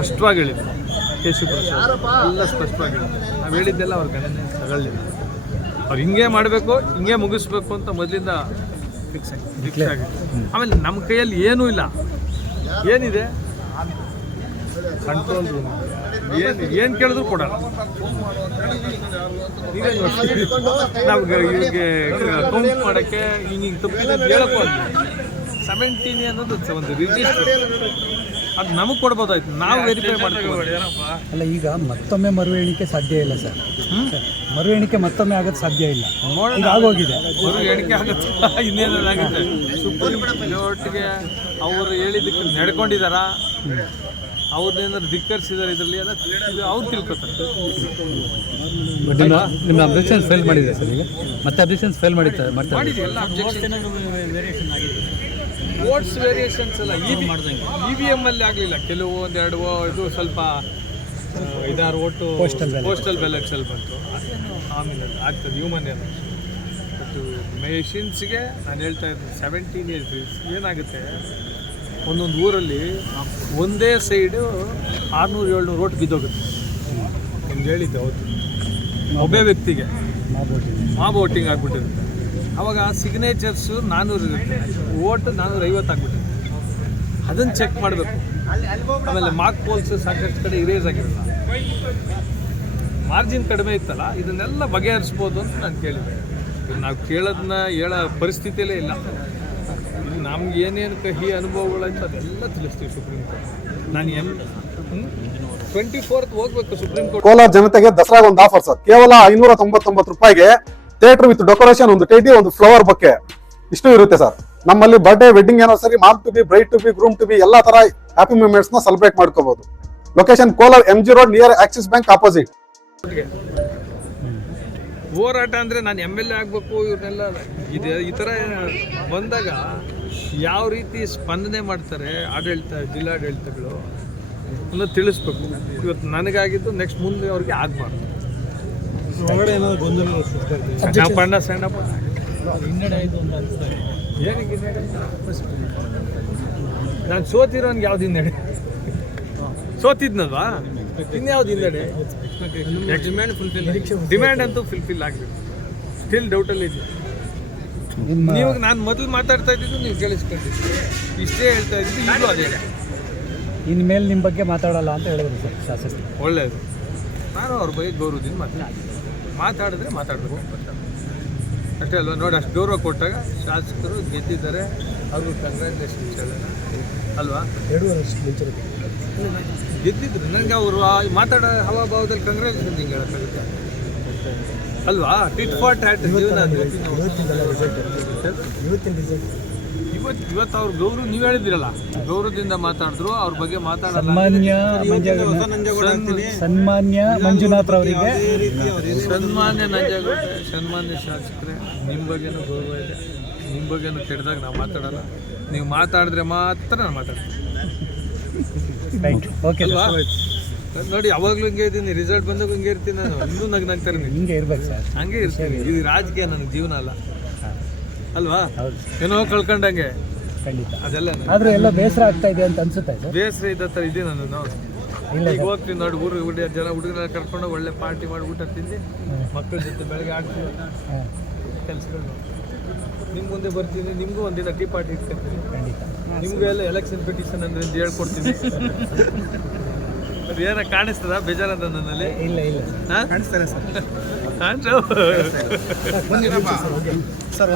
ಸ್ಪಷ್ಟವಾಗಿ ಹೇಳಿದ್ರು ಕೇಶವಪುರ ಎಲ್ಲ ಸ್ಪಷ್ಟವಾಗಿ ಹೇಳಿದ್ರು ನಾವು ಹೇಳಿದ್ದೆಲ್ಲ ಅವ್ರ ಗಣನೆ ತಗೊಳ್ಳಿಲ್ಲ ಅವ್ರು ಹಿಂಗೆ ಮಾಡಬೇಕು ಹಿಂಗೆ ಮುಗಿಸ್ಬೇಕು ಅಂತ ಮೊದಲಿಂದ ಫಿಕ್ಸ್ ಫಿಕ್ಸ್ ಆಗಿತ್ತು. ಆಮೇಲೆ ನಮ್ಮ ಕೈಯಲ್ಲಿ ಏನೂ ಇಲ್ಲ. ಏನಿದೆ? ಕಂಟ್ರೋಲ್ ರೂಮ್ ಏನು ಏನು ಕೇಳಿದ್ರು ಕೊಡೋಣ ನಾವು ಇವ್ರಿಗೆ ಕೌಂಟ್ ಮಾಡೋಕ್ಕೆ ಹಿಂಗೆ ಹಿಂಗೆ ತಪ್ಪಿದೆ ಅಂತ ಅಂತ ಸೆವೆಂಟೀನ್ ಅನ್ನೋದು ಒಂದು ರಿಜಿಸ್ಟರ್ ಅದು ನಮಗೆ ಕೊಡ್ಬೋದಾಯ್ತು. ನಾವು ವೆರಿಫೈ ಮಾಡ್ತೀವಿ ಅಲ್ಲ ಈಗ ಮತ್ತೊಮ್ಮೆ ಮರು ಎಣಿಕೆ ಸಾಧ್ಯ ಇಲ್ಲ ಸರ್. ಮರು ಎಣಿಕೆ ಮತ್ತೊಮ್ಮೆ ಆಗೋದು ಸಾಧ್ಯ ಇಲ್ಲ. ಈಗ ಆಗೋಗಿದೆ. ಮರು ಎಣಿಕೆ ಆಗುತ್ತೆ. ಇನ್ನೇನಾಗುತ್ತೆ ಸುಪ್ರೀಂ ಕೋರ್ಟ್ಗೆ ಅವರು ಹೇಳಿದ್ದಕ್ಕೆ ನಡ್ಕೊಂಡಿದ್ದಾರಾ ಅವ್ರನ್ನೇನಾದ್ರು ಧಿಕ್ಕರಿಸಿದಾರೆ ಇದರಲ್ಲಿ? ಅಲ್ಲ ಅವ್ರು ತಿಳ್ಕೊತಾರೆ. ನಿಮ್ಮ ನಿಮ್ಮ ಅಬ್ಜೆಕ್ಷನ್ಸ್ ಫೇಲ್ ಮಾಡಿದೆ ಸರ್ ಈಗ. ಮತ್ತೆ ಅಬ್ಜೆಕ್ಷನ್ಸ್ ಫೇಲ್ ಮಾಡಿದ್ದಾರೆ ಮಾಡ್ತಾರೆ ಮಾಡಿದ್ವಿ ಎಲ್ಲ ಅಬ್ಜೆಕ್ಷನ್ ವೋಟ್ಸ್ ವೇರಿಯೇಷನ್ಸ್ ಎಲ್ಲ ಇ ಇ ವಿ ಎಂ ಅಲ್ಲಿ ಆಗಲಿಲ್ಲ. ಕೆಲವು ಒಂದೆರಡು ಇದು ಸ್ವಲ್ಪ ಐದಾರು ಓಟು. ಪೋಸ್ಟಲ್ ಬ್ಯಾಲೆಟ್ಸ್ ಅಲ್ಲಿ ಬಂತು. ಅದೇನು ಆಮೇಲೆ ಆಗ್ತದೆ ಹ್ಯೂಮನ್ ಏನು ಬಟ್ ಮೆಷಿನ್ಸ್ಗೆ ನಾನು ಹೇಳ್ತಾ ಇದ್ದೀನಿ ಸೆವೆಂಟೀನ್ ಇಯರ್ಸ್ ಏನಾಗುತ್ತೆ? ಒಂದೊಂದು ಊರಲ್ಲಿ ಒಂದೇ ಸೈಡು ಆರುನೂರು ಏಳ್ನೂರು ಓಟ್ ಬಿದ್ದೋಗುತ್ತೆ. ನಿಮ್ಗೆ ಹೇಳಿದ್ದೆ ಹೌದು. ಒಬ್ಬೇ ವ್ಯಕ್ತಿಗೆ. ಮಾ ಮಾಬ್ ವೋಟಿಂಗ್ ಆಗ್ಬಿಟ್ಟಿರುತ್ತೆ. ಅವಾಗ ಸಿಗ್ನೇಚರ್ಸು ನಾನ್ನೂರು ಇರುತ್ತೆ. ಓಟ್ ನಾನ್ನೂರ ಐವತ್ತು ಆಗ್ಬಿಟ್ಟಿದೆ. ಅದನ್ನು ಚೆಕ್ ಮಾಡಬೇಕು. ಆಮೇಲೆ ಮಾರ್ಕ್ ಪೋಲ್ಸ್ ಸಾಕಷ್ಟು ಕಡೆ ಇರೇಸ್ ಆಗಿರಲ್ಲ. ಮಾರ್ಜಿನ್ ಕಡಿಮೆ ಇತ್ತಲ್ಲ, ಇದನ್ನೆಲ್ಲ ಬಗೆಹರಿಸ್ಬೋದು ಅಂತ ನಾನು ಕೇಳಿದೆ. ನಾವು ಕೇಳೋದನ್ನ ಹೇಳೋ ಪರಿಸ್ಥಿತಿಯಲ್ಲೇ ಇಲ್ಲ. ನಮ್ಗೆ ಏನೇನು ಕಹಿ ಅನುಭವಗಳಂತ ಅದೆಲ್ಲ ತಿಳಿಸ್ತೀವಿ ಸುಪ್ರೀಂ ಕೋರ್ಟ್. ನಾನು ಎಂ ಟ್ವೆಂಟಿ ಫೋರ್ತ್ ಹೋಗ್ಬೇಕು ಸುಪ್ರೀಂ ಕೋರ್ಟ್. ಕೋಲಾರ ಜನತೆಗೆ ದಸರಾಗ ಒಂದು ಆಫರ್ ಸರ್ ಕೇವಲ ಐನೂರ ತೊಂಬತ್ತೊಂಬತ್ತು ರೂಪಾಯಿಗೆ ಥಿಯೇಟರ್ ವಿತ್ ಡೆಕೋರೇಷನ್, ಒಂದು ಟೇಟಿ ಒಂದು ಫ್ಲವರ್ ಬೊಕ್ಕೆ. ಇಷ್ಟು ಇರುತ್ತೆ ಸರ್. ನಮ್ಮಲ್ಲಿ ಬರ್ಡೇ ವೆಡ್ಡಿಂಗ್ ಏನೋ ಸರಿ mom to be bride to be groom to be ಎಲ್ಲಾ ತರ ಹ್ಯಾಪಿ ಮೂಮೆಂಟ್ಸ್ನ ಸೆಲೆಬ್ರೇಟ್ ಮಾಡ್ಕೋಬಹುದು location Kolar M G road near Axis bank opposite. ಹೋರಾಟ ಅಂದ್ರೆ ನಾನು ಎಂ ಎಲ್ ಎ ಆಗಬೇಕು, ಇವ್ರನ್ನೆಲ್ಲ ಇದೆ, ಈ ಥರ ಬಂದಾಗ ಯಾವ ರೀತಿ ಸ್ಪಂದನೆ ಮಾಡ್ತಾರೆ ಆಡಳಿತ, ಜಿಲ್ಲಾಡಳಿತಗಳು ಅನ್ನೋದು ತಿಳಿಸ್ಬೇಕು. ಇವತ್ತು ನನಗಾಗಿದ್ದು ನೆಕ್ಸ್ಟ್ ಮುಂದೆ ಅವ್ರಿಗೆ ಆಗಬಾರ್ದು. ನಾನು ಸೋತಿರೋನ್ಗೆ ಯಾವ್ದು ಹಿಂದಡೆ ಸೋತಿದ್ನಲ್ವಾ? ಇನ್ಯಾವ್ದು ಹಿಂದಡೆ ಡಿಮ್ಯಾಂಡ್ ಫುಲ್ಫಿಲ್ ಡಿಮ್ಯಾಂಡ್ ಅಂತೂ ಫುಲ್ಫಿಲ್ ಆಗಬೇಕು ಸ್ಟಿಲ್ ಡೌಟಲ್ಲಿ ಇದೆ ನೀವು ನಾನು ಮೊದಲು ಮಾತಾಡ್ತಾ ಇದ್ದಿದ್ದು ನೀವು ಕೇಳಿಸ್ಕೊಂಡಿದ್ದು ಇಷ್ಟೇ ಹೇಳ್ತಾ ಇದ್ದಿದ್ದು ಈಗಲೂ ಅದೇ. ಇನ್ಮೇಲೆ ನಿಮ್ಮ ಬಗ್ಗೆ ಮಾತಾಡೋಲ್ಲ ಅಂತ ಹೇಳಿದ್ರು ಸರ್ ಶಾಸಕರು. ಒಳ್ಳೆಯದು ನಾನು ಅವ್ರ ಬಗ್ಗೆ ಗೌರವದಿಂದ ಮಾತಾಡ್ತೀನಿ. ಮಾತಾಡಿದ್ರೆ ಮಾತಾಡಬೇಕು. ಅಷ್ಟೇ ಅಲ್ವಾ? ನೋಡಿ ಅಷ್ಟು ಗೌರವ ಕೊಟ್ಟಾಗ ಶಾಸಕರು ಗೆದ್ದಿದ್ದಾರೆ. ಅವರು ಕಂಗ್ರ್ಯಾಚುಲೇಷನ್ಸ್ ಹೇಳೋಣ. ಅಲ್ವಾ? ಗೆದ್ದಿದ್ರು. ನನಗೆ ಅವರು ಮಾತಾಡೋ ಹವಾಭಾವದಲ್ಲಿ ಕಂಗ್ರ್ಯಾಚುಲೇಷನ್ ಹಿಂಗೆ ಹೇಳೋಕ್ಕಾಗುತ್ತೆ? ಅಲ್ವಾ? ಟಿಟ್ ಫಾಟ್ ಟ್ಯಾಟ್ ಇವತ್ತಿನ ರಿಸಲ್ಟ್ ಇವತ್ತು ಇವತ್ತು ಅವ್ರ ಗೌರವ ನೀವು ಹೇಳಿದಿರಲ್ಲ ಗೌರವದಿಂದ ಮಾತಾಡಿದ್ರು ಅವ್ರ ಬಗ್ಗೆ ಮಾತಾಡಲ್ಲ ಸನ್ಮಾನ್ಯ ಸನ್ಮಾನ್ಯ ಮಂಜುನಾಥ್ ಅವರಿಗೆ. ಸನ್ಮಾನ್ಯ ನಂಜೇಗೌಡ ಸನ್ಮಾನ್ಯ ಶಾಸಕರೇ ನಿಮ್ಮ ಬಗ್ಗೆನೂ ಗೌರವ ಇದೆ. ನಿಮ್ಮ ಬಗ್ಗೆನೂ ಕೆಟ್ಟದಾಗ ನಾವು ಮಾತಾಡಲ್ಲ. ನೀವು ಮಾತಾಡಿದ್ರೆ ಮಾತ್ರ ನಾನು ಮಾತಾಡ್ತೀನಿ. ಓಕೆ ಅಲ್ವಾ? ನೋಡಿ ಯಾವಾಗಲೂ ಹಿಂಗೆ ಇದ್ದೀನಿ. ರಿಸಲ್ಟ್ ಬಂದಾಗ ಹಿಂಗೆ ಇರ್ತೀನಿ ನಾನು. ಇನ್ನೂ ನಗ್ ನಗ್ತಾರೆ ಹಿಂಗೆ ಇರ್ಬೇಕು ಸರ್. ಹಂಗೆ ಇರ್ತೀನಿ. ಇದು ರಾಜಕೀಯ ನನಗೆ ಜೀವನ ಅಲ್ಲ. ಅಲ್ವಾ? ಏನೋ ಕಳ್ಕೊಂಡಂಗೆ. ಖಂಡಿತ. ಅದೆಲ್ಲ ಆದ್ರೂ ಎಲ್ಲ ಬೇಸರ ಆಗ್ತಾ ಇದೆ ಅಂತ ಅನ್ಸುತ್ತೆ ಸರ್ ಬೇಸರ ಇದ್ದ ಥರ ಇದೆ ನಾನು ಇಲ್ಲ ಈಗ ಹೋಗ್ತೀನಿ ನೋಡಿ ಊರು ಹುಡುಗ ಜನ ಹುಡುಗರೆಲ್ಲ ಕರ್ಕೊಂಡು ಒಳ್ಳೆ ಪಾರ್ಟಿ ಮಾಡಿ ಊಟ ತಿಂದು ಮಕ್ಕಳ ಜೊತೆ ಬೆಳಗ್ಗೆ ಆಡ್ತೀನಿ. ಹಾಂ ಕೆಲಸಗಳು ನಿಮ್ಮ ಮುಂದೆ ಬರ್ತೀನಿ ನಿಮಗೂ ಒಂದಿನ ಟೀ ಪಾರ್ಟಿ ಇಟ್ಕೊಳ್ತೀನಿ ಖಂಡಿತ. ನಿಮಗೂ ಎಲ್ಲ ಎಲೆಕ್ಷನ್ ಪಿಟಿಷನ್ ಅಂದ್ರೆ ಹೇಳ್ಕೊಡ್ತೀನಿ. ಏನೋ ಕಾಣಿಸ್ತದ? ಬೇಜಾರದ ನನ್ನಲ್ಲಿ. ಇಲ್ಲ ಇಲ್ಲ. ಹಾ? ಕಾಣಿಸ್ತಾರೆ ಸರ್. ಕಾಣ್ಸು? ಸರ್.